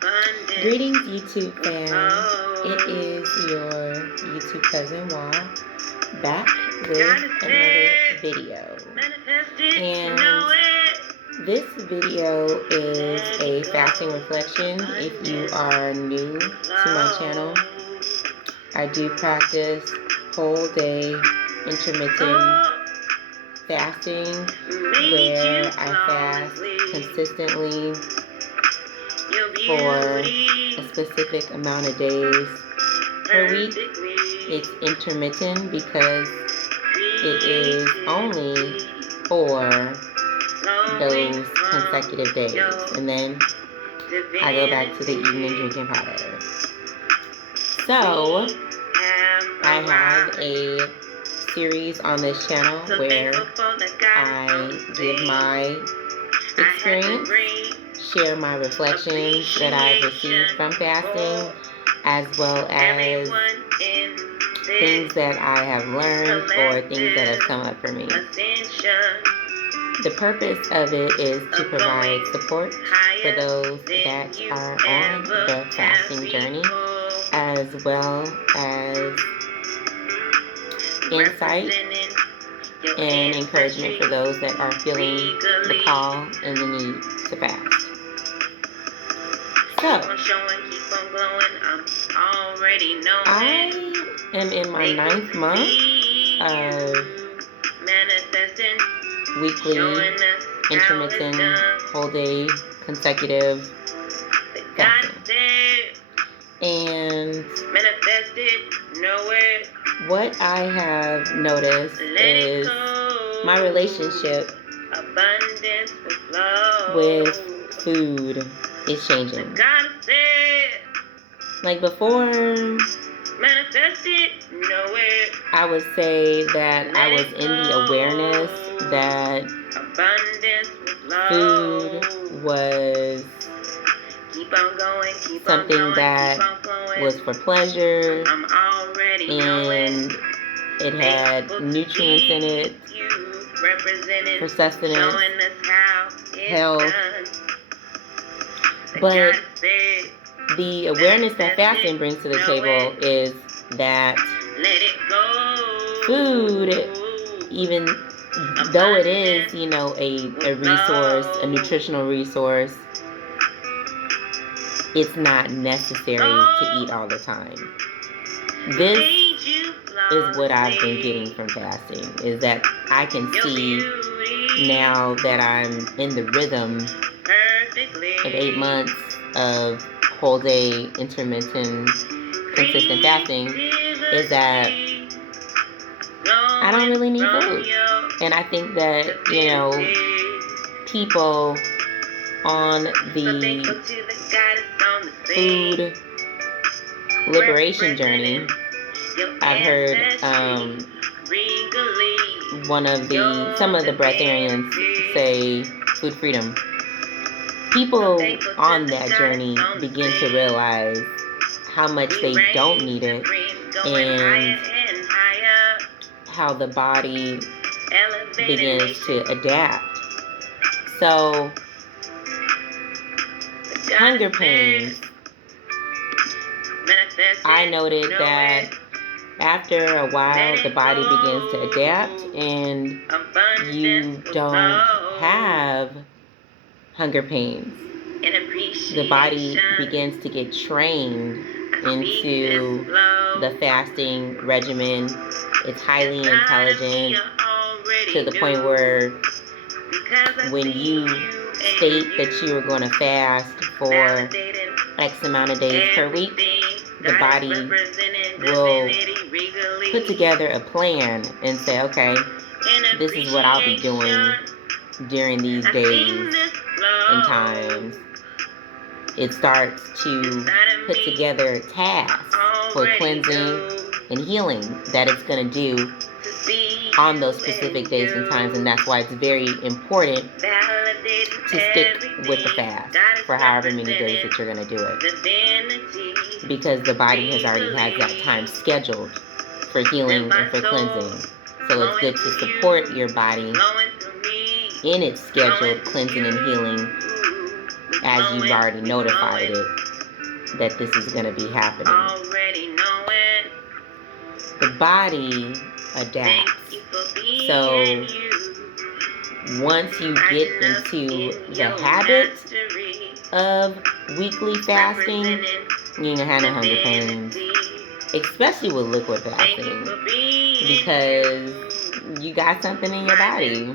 Greetings, YouTube fam. It is your YouTube cousin Wa back with another video. And this video is a fasting reflection. If you are new to my channel, I do practice whole day intermittent fasting where I fast consistently for a specific amount of days per week. It's intermittent because it is only for those consecutive days, and then I go back to the eating and drinking pattern. So I have a series on this channel where I give my experience, share my reflections that I've received from fasting, as well as things that I have learned or things that have come up for me. The purpose of it is to provide support for those that are on the fasting journey, as well as insight and encouragement for those that are feeling the call and the need to fast. So, I am in my 9th month of weekly, intermittent, whole day, consecutive fasting. And what I have noticed is my relationship with food is changing. Like before, I would say that I was in the awareness that food was something that was for pleasure, and it had nutrients in it for sustenance, health. But the awareness that fasting brings to the table is that food, even though it is, a resource, a nutritional resource, it's not necessary to eat all the time. This is what I've been getting from fasting, is that I can see now that I'm in the rhythm of 8 months of whole day intermittent consistent fasting, is that I don't really need food. And I think that, people on the food liberation journey, I've heard some of the breatharians say food freedom. People on that journey begin to realize how much they don't need it and how the body begins to adapt. So, hunger pains, I noted that after a while the body begins to adapt and you don't have hunger pains. The body begins to get trained into the fasting regimen. It's highly intelligent to the point where when you state that you are going to fast for X amount of days per week, the body will put together a plan and say, okay, this is what I'll be doing during these days and times. It starts to put together tasks for cleansing and healing that it's going to do on those specific days and times, and that's why it's very important to stick with the fast for however many days that you're going to do it, because the body has already had that time scheduled for healing and for cleansing. So it's good to support your body in its scheduled cleansing and healing as you've already notified it that this is going to be happening. The body adapts. So once you get into the habit of weekly fasting, you ain't gonna have no hunger pains, especially with liquid fasting, because you got something in your body.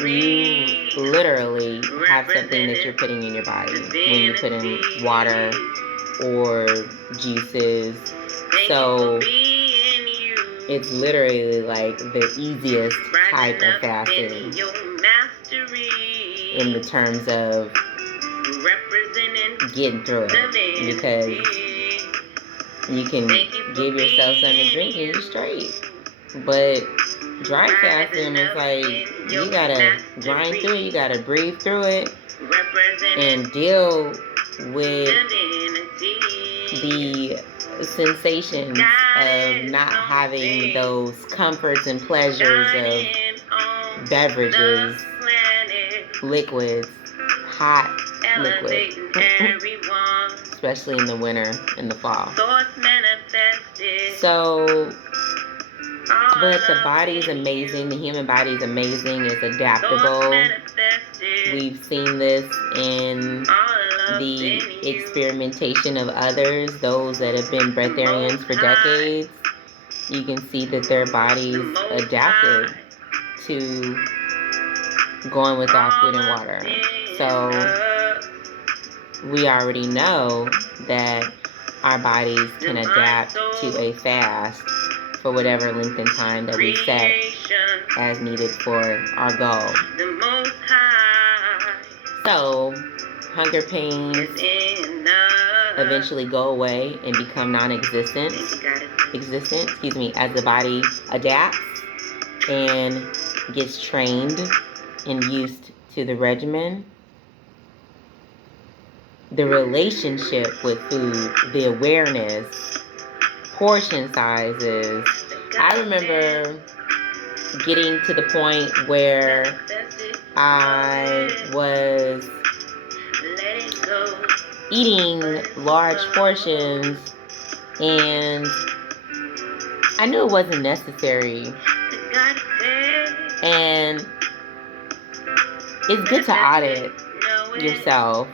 You literally have something that you're putting in your body when you put in water or juices. So it's literally like the easiest type of fasting in the terms of getting through it, because you can give yourself something to drink and you're straight. But dry fasting is like you gotta grind through it, you gotta breathe through it and deal with the sensations of not having those comforts and pleasures of beverages, liquids, hot liquids, especially in the winter and the fall. So, but the body is amazing. The human body is amazing. It's adaptable. We've seen this in the experimentation of others, those that have been breatharians for decades. You can see that their bodies adapted to going without food and water. So we already know that our bodies can adapt to a fast for whatever length and time that we set as needed for our goal. So hunger pains eventually go away and become non-existent, as the body adapts and gets trained and used to the regimen. The relationship with food, the awareness, portion sizes. I remember getting to the point where I was eating large portions and I knew it wasn't necessary. And it's good to audit yourself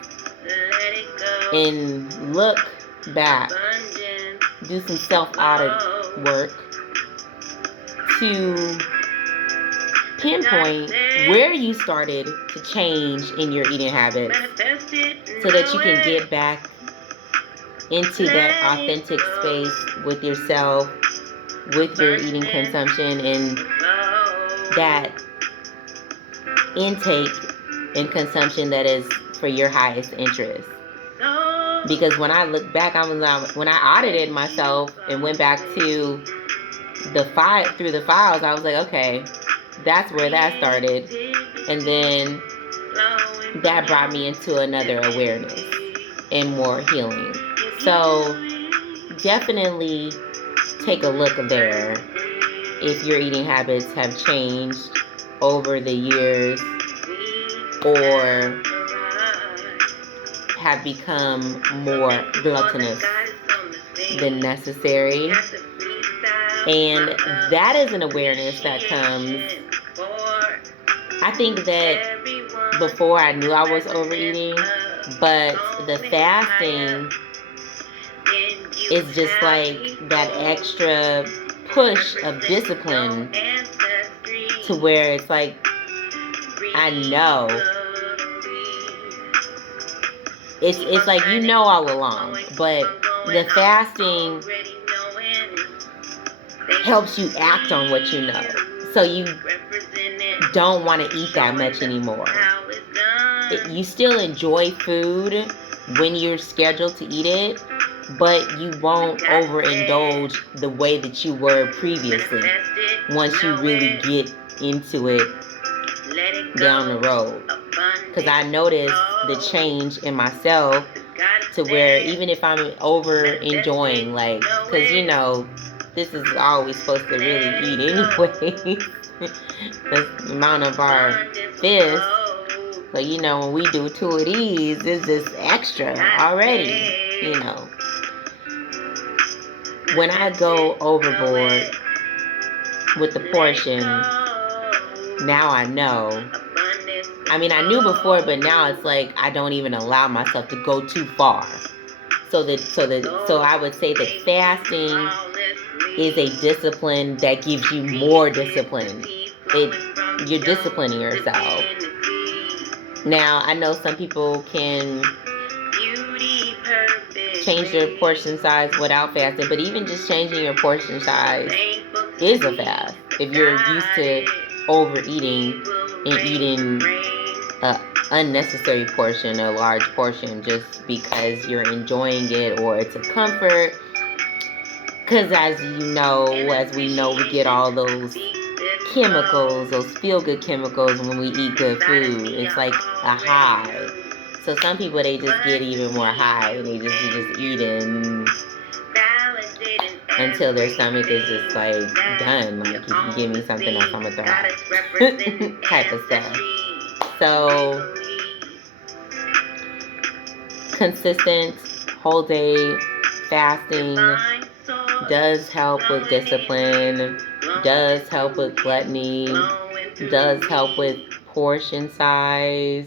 and look back, do some self-audit work to pinpoint where you started to change in your eating habits so that you can get back into that authentic space with yourself, with your eating consumption, and that intake and consumption that is for your highest interest. Because when I look back, when I audited myself and went back to through the files, I was like, okay, that's where that started. And then that brought me into another awareness and more healing. So definitely take a look there if your eating habits have changed over the years or have become more gluttonous than necessary. And that is an awareness that comes. I think that before I knew I was overeating, but the fasting is just like that extra push of discipline to where it's like, I know. It's like you know all along, but the fasting helps you act on what you know. So you don't want to eat that much anymore. You still enjoy food when you're scheduled to eat it, but you won't overindulge the way that you were previously once you really get into it down the road. Because I noticed the change in myself to where even if I'm over enjoying, like, because you know, this is all we're supposed to really eat anyway. The amount of our fists So, when we do two of these, it's just extra already, When I go overboard with the portion, now I know. I mean, I knew before, but now it's like I don't even allow myself to go too far. So I would say that fasting is a discipline that gives you more discipline. You're disciplining yourself. Now, I know some people can change their portion size without fasting, but even just changing your portion size is a fast. If you're used to overeating and eating an unnecessary portion, a large portion, just because you're enjoying it or it's a comfort. Because as we know, we get all those chemicals, those feel-good chemicals when we eat good food. It's like a high. So some people, they just get even more high, and they just eating until their stomach is just like done. Like, if you give me something else, I'm gonna throw up type of stuff. So consistent whole day fasting does help with discipline, does help with gluttony, does help with portion size,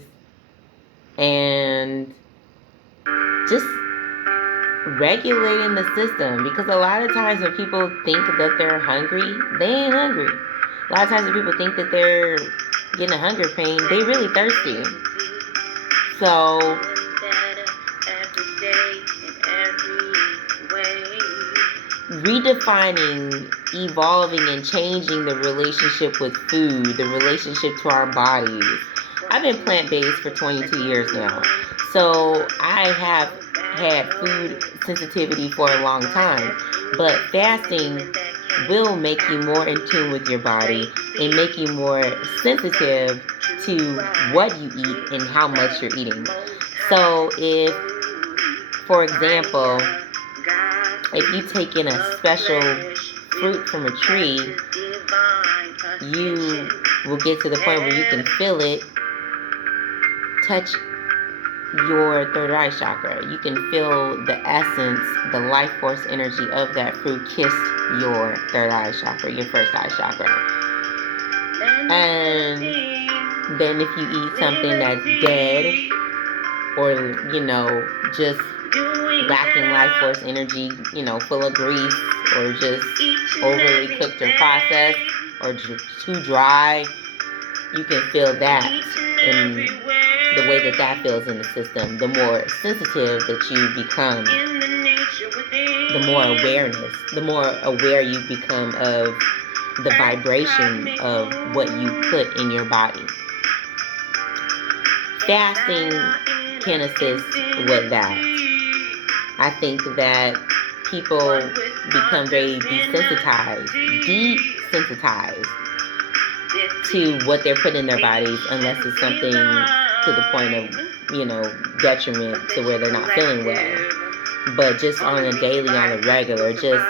and just regulating the system. Because a lot of times when people think that they're hungry, they ain't hungry. A lot of times when people think that they're getting a hunger pain, they really thirsty. So redefining, evolving, and changing the relationship with food, the relationship to our bodies. I've been plant-based for 22 years now. So I have had food sensitivity for a long time. But fasting will make you more in tune with your body and make you more sensitive to what you eat and how much you're eating. So if, for example, if you take in a special fruit from a tree, you will get to the point where you can feel it touch your third eye chakra. You can feel the essence, the life force energy of that fruit kiss your third eye chakra, your first eye chakra. And then if you eat something that's dead or, just lacking life force energy, full of grease or just overly cooked or processed or too dry, you can feel that in the way that feels in the system. The more sensitive that you become, the more awareness, the more aware you become of the vibration of what you put in your body. Fasting can assist with that. I think that people become very desensitized to what they're putting in their bodies, unless it's something to the point of, detriment to where they're not feeling well. But just on a daily, on a regular, just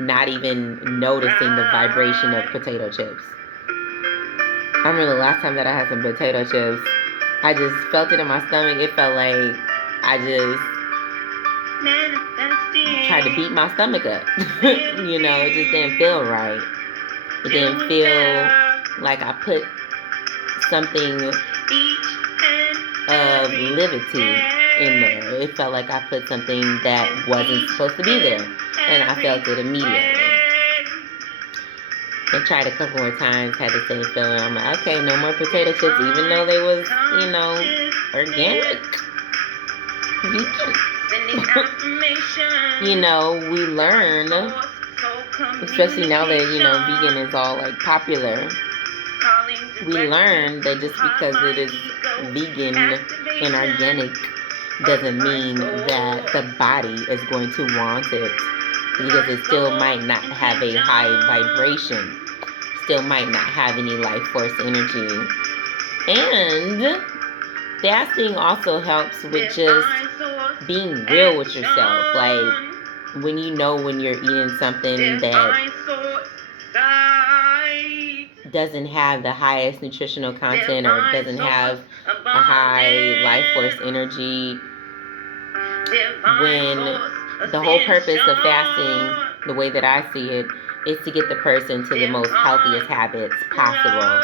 not even noticing the vibration of potato chips. I remember the last time that I had some potato chips, I just felt it in my stomach. It felt like I just tried to beat my stomach up. It just didn't feel right. It didn't feel like I put something of levity in there. It felt like I put something that wasn't supposed to be there. And I felt it immediately. I tried a couple more times, had the same feeling. I'm like, okay, no more potato chips, even though they was, organic, vegan. We learn, especially now that, vegan is all like popular. We learn that just because it is vegan and organic doesn't mean that the body is going to want it, because it still might not have a high vibration, still might not have any life force energy. And fasting also helps with just being real with yourself. Like, when you're eating something doesn't have the highest nutritional content or doesn't have a high life force energy, when the whole purpose of fasting, the way that I see it, is to get the person to the most healthiest habits possible.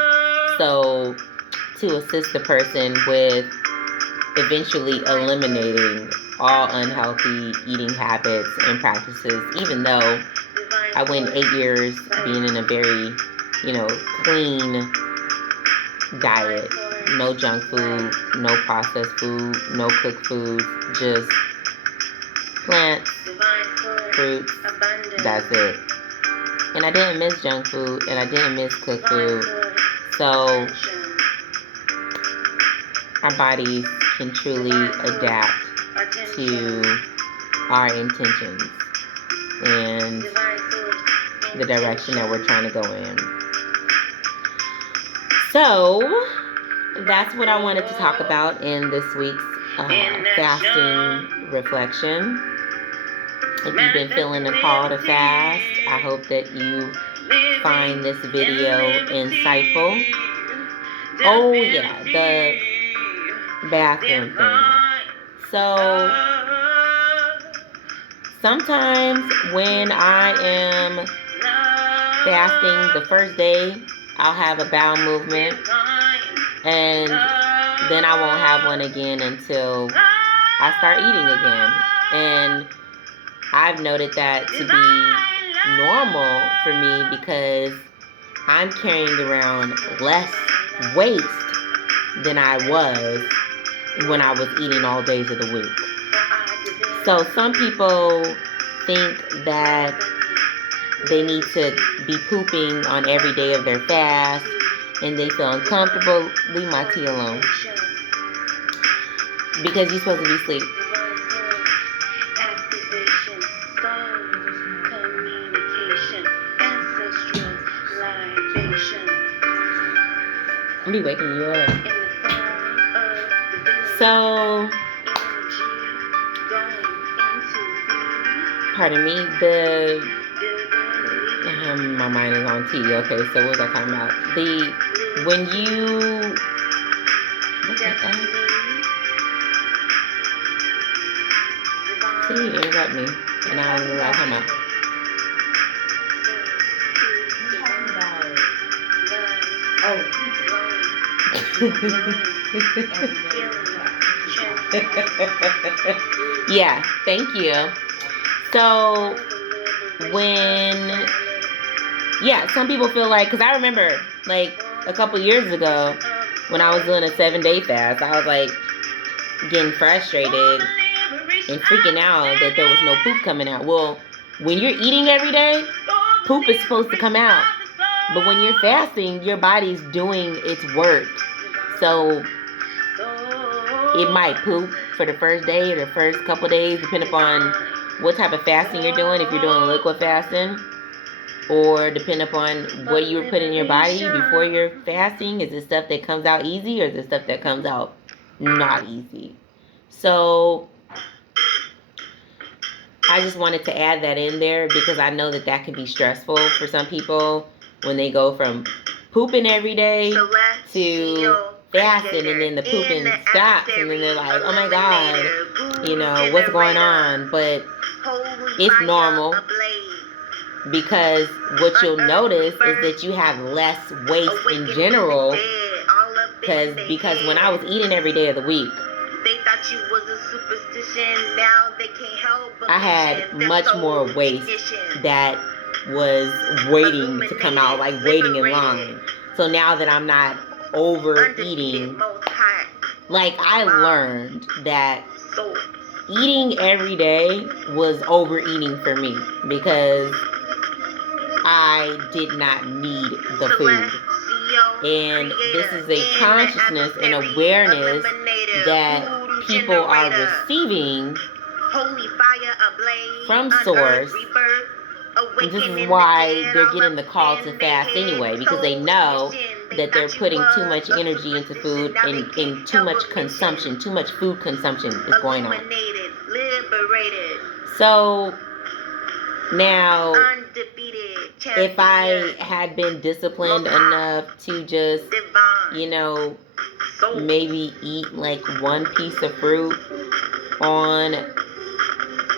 So to assist the person with eventually eliminating all unhealthy eating habits and practices, even though I went 8 years being in a very, clean diet. No junk food, no processed food, no cooked foods, just plants, fruits, that's it. And I didn't miss junk food, and I didn't miss cooked food. So our bodies can truly adapt to our intentions and the direction that we're trying to go in. So that's what I wanted to talk about in this week's fasting reflection. If you've been feeling a call to fast, I hope that you find this video insightful. Oh yeah, the bathroom thing. So sometimes when I am fasting the first day, I'll have a bowel movement, and then I won't have one again until I start eating again. And I've noted that to be normal for me because I'm carrying around less waste than I was when I was eating all days of the week. So some people think that they need to be pooping on every day of their fast and they feel uncomfortable. Leave my tea alone. Because you're supposed to be asleep. I'll be waking you up. So, pardon me, my mind is on tea. Okay, so what was I talking about? When you, what the heck? See, you interrupt me, and I don't know what I'm talking about. Yeah, thank you. So some people feel like, because I remember like a couple years ago when I was doing a 7-day fast, I was like getting frustrated and freaking out that there was no poop coming out. Well, when you're eating every day, poop is supposed to come out. But when you're fasting, your body's doing its work. So it might poop for the first day or the first couple days, depending upon what type of fasting you're doing. If you're doing liquid fasting, or depending upon what you were putting in your body before you're fasting. Is it stuff that comes out easy, or is it stuff that comes out not easy? So I just wanted to add that in there because I know that can be stressful for some people when they go from pooping every day to fasting, and then the pooping stops, and then they're like, oh my God, what's going on? But it's normal, because what you'll notice is that you have less waste in general, because when I was eating every day of the week, they thought you was a superstition. Now they can't help but I had much more waste that was waiting to come out, like waiting in line. So now that I'm not overeating, like I learned that eating every day was overeating for me because I did not need the food. And this is a consciousness and awareness that people are receiving from Source. And this is why they're getting the call to fast anyway, because they know that they're putting too much energy into food, and too much consumption, too much food consumption is going on. So now if I had been disciplined enough to just, you know, maybe eat like one piece of fruit on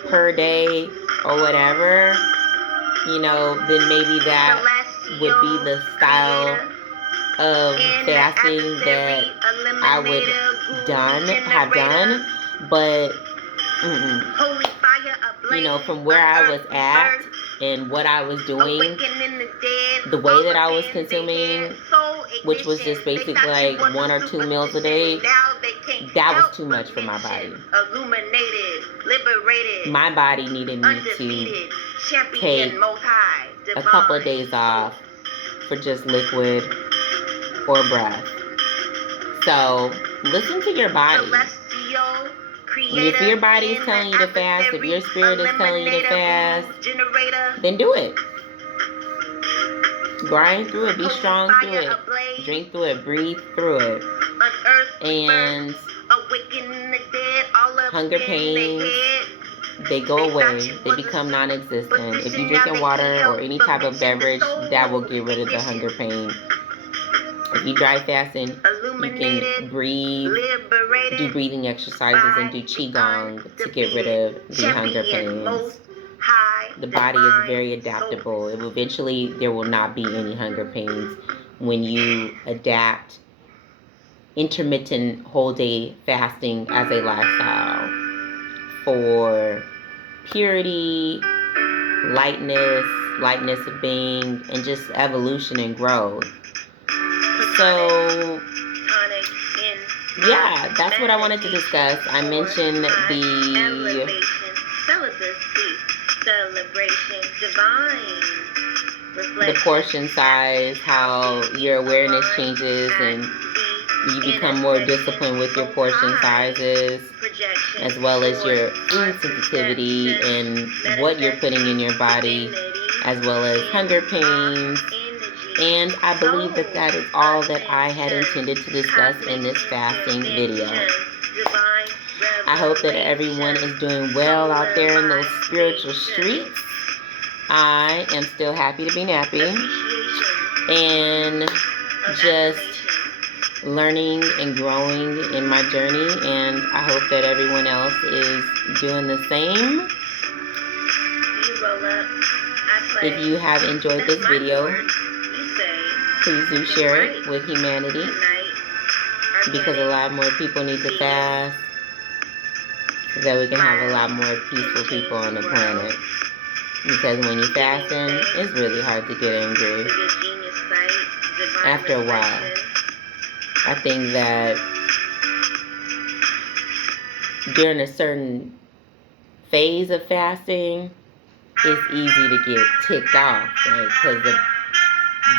per day or whatever, you know, then maybe that would be the style of fasting that I would have done. But you know, from where I was at and what I was doing, the way that I was consuming, which was just basically like 1 or 2 meals a day, that was too much for my body. My body needed me to take a couple of days off for just liquid or breath. So listen to your body. If your body is telling you to fast, if your spirit is telling you to fast, then do it. Grind through it. Be strong through it. Drink through it. Breathe through it. And hunger pains, they go away. They become non-existent. If you're drinking water or any type of beverage, that will get rid of the hunger pain. If you dry fasting, you can breathe, do breathing exercises, and do qigong to get rid of the hunger pains. The body is very adaptable. Eventually, there will not be any hunger pains when you adapt intermittent whole day fasting as a lifestyle for purity, lightness of being, and just evolution and growth. So, yeah, that's what I wanted to discuss. I mentioned the portion size, how your awareness changes and you become more disciplined with your portion sizes, as well as your food sensitivity and what you're putting in your body, as well as hunger pains. And I believe that that is all that I had intended to discuss in this fasting video. I hope that everyone is doing well out there in those spiritual streets. I am still happy to be nappy and just learning and growing in my journey, and I hope that everyone else is doing the same. If you have enjoyed this video, please do share it with humanity, because a lot more people need to fast so that we can have a lot more peaceful people on the planet. Because when you're fasting, it's really hard to get angry after a while. I think that during a certain phase of fasting, it's easy to get ticked off, right? Because the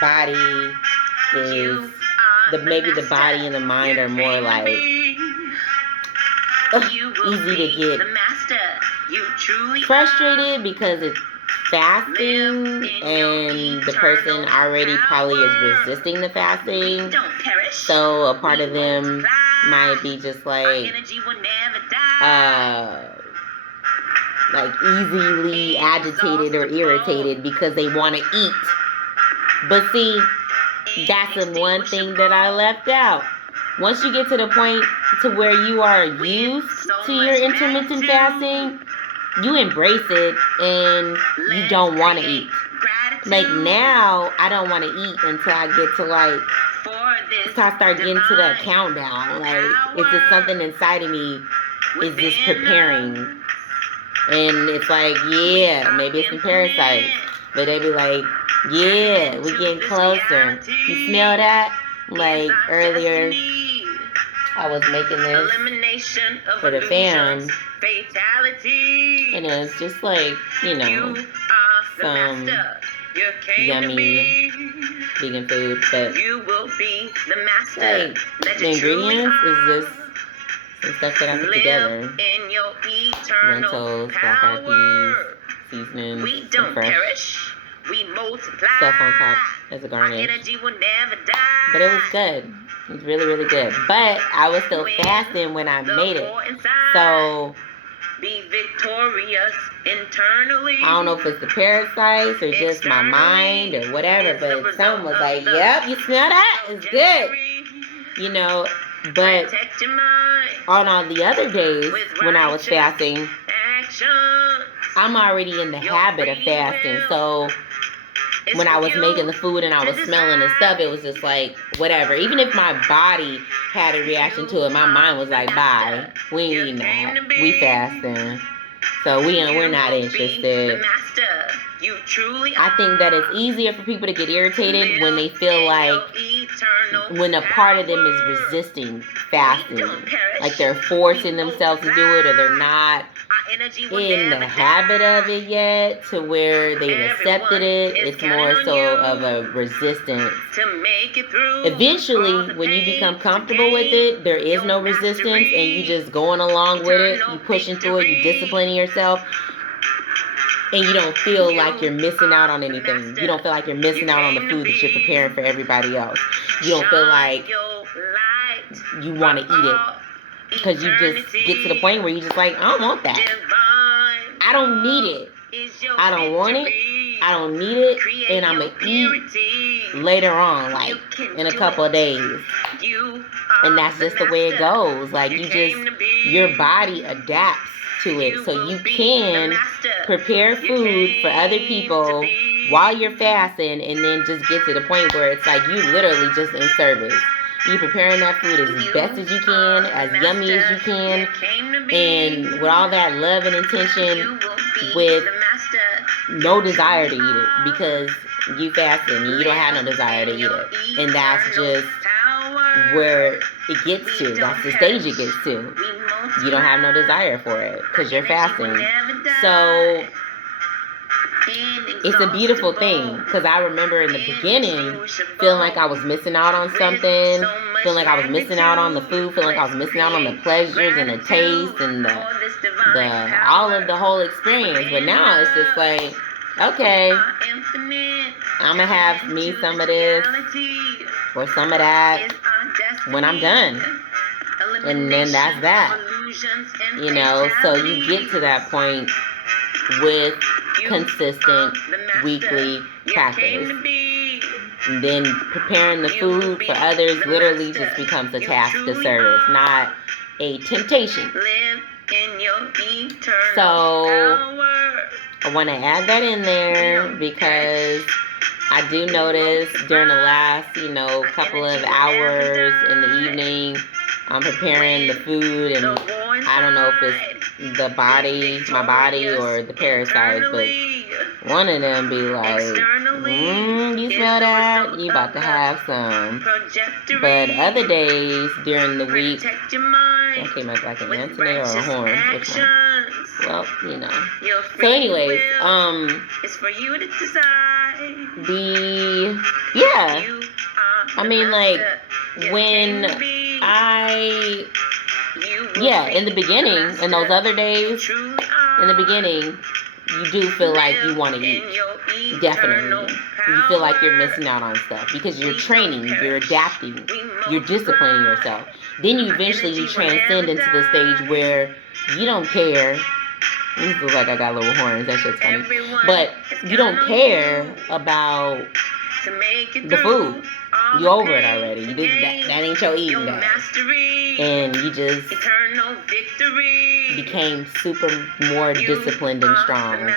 body is, maybe the body and the mind are more like easy to get frustrated because it's fasting and the person already probably is resisting the fasting. So a part of them might be just like easily agitated or irritated because they want to eat. But see, that's the one thing that I left out. Once you get to the point to where you are used to your intermittent fasting, you embrace it and you don't want to eat. Like now, I don't want to eat until I get to until I start getting to that countdown. Like, it's just something inside of me is just preparing. And it's like, yeah, maybe it's some parasites. But they be like, yeah, we're getting closer. You smell that? Like earlier, I was making this for the fam. And it's just like, you know, some yummy vegan food. But like, the ingredients is just some stuff that I put together. Lentils, black eyed peas, seasonings, some fresh stuff on top as a garnish. But it was good. It was really, really good. But I was still fasting when I made it. So be victorious internally. I don't know if it's the parasites or just my mind or whatever, but someone was like, yep, you smell that? It's good. You know, but on all the other days when I was fasting, I'm already in the habit of fasting. So when I was making the food and I was smelling the stuff, it was just like, whatever. Even if my body had a reaction to it, my mind was like, bye. We ain't eating that. We fasting. So we're not interested. I think that it's easier for people to get irritated when they feel like, when a part of them is resisting fasting. Like they're forcing themselves to do it, or they're not in the habit of it yet to where they've accepted it. It's more so of a resistance. Eventually, when you become comfortable with it, there is no resistance and you just going along with it. You pushing through it, you disciplining yourself. And you don't feel like you're missing out on anything. You don't feel like you're missing out on the food that you're preparing for everybody else. You don't feel like you want to eat it. Because you just get to the point where you're just like, I don't want that. I don't need it. I don't want it. I don't need it. And I'm going to eat later on, like in a couple of days. And that's just the way it goes. Like your body adapts to it. So you can prepare food for other people while you're fasting and then just get to the point where it's like you literally just in service. You're preparing that food as best as you can, as yummy as you can, and with all that love and intention, with no desire to eat it, because you fasting and you don't have no desire to eat it. And that's just where it gets to. That's the stage it gets to. You don't have no desire for it because you're fasting. So it's a beautiful thing, because I remember in the beginning feeling like I was missing out on something, feeling like I was missing out on the food, feeling like I was missing out on the pleasures and the taste and the all of the whole experience. But now it's just like, okay, I'm gonna have me some of this or some of that when I'm done, and then that's that. You know, so you get to that point with consistent weekly practice. And then preparing the food for others literally just becomes a task of service, not a temptation. So I want to add that in there because I do notice during the last, couple of hours in the evening, I'm preparing the food, and I don't know if it's my body or the parasites, but one of them be like, you smell that? You about to have some. But other days during the week, that came up like an antennae or a horn. Which one? Well, So anyways, it's for you to decide. When in the beginning, in those other days, in the beginning, you do feel like you want to eat. Definitely. You feel like you're missing out on stuff because you're training, you're adapting, you're disciplining yourself. Then you eventually transcend into the stage where you don't care. This looks like I got little horns. That shit's funny. But you don't care about the food. You over it already. You did that ain't your eating day. And you just became super more disciplined and strong.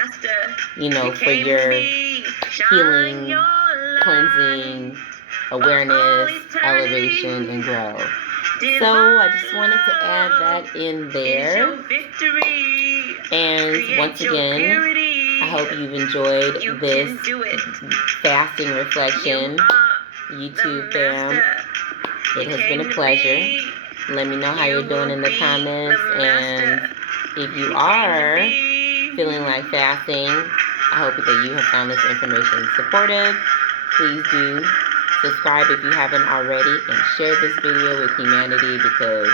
For your healing, cleansing, awareness, elevation, and growth. So I just wanted to add that in there. And once again, I hope you've enjoyed this fasting reflection. YouTube fam, it has been a pleasure. Let me know how you're doing in the comments, and if you are feeling like fasting, I hope that you have found this information supportive. Please do subscribe if you haven't already, and share this video with humanity, because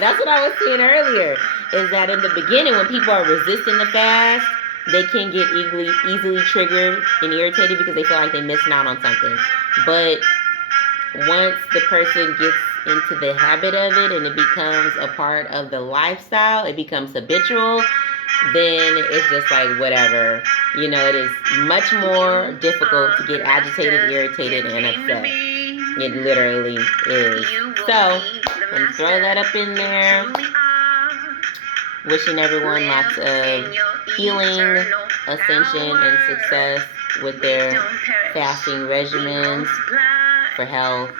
that's what I was saying earlier, is that in the beginning when people are resisting the fast, they can get easily triggered and irritated because they feel like they're missing out on something. But once the person gets into the habit of it and it becomes a part of the lifestyle, it becomes habitual, then it's just like whatever. You know, it is much more difficult to get agitated, irritated, and upset. It literally is. So, I'm going to throw that up in there. Wishing everyone lots of healing, ascension, and success with their fasting regimens for health,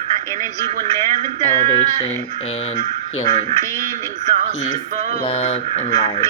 elevation, and healing. Peace, love, and light.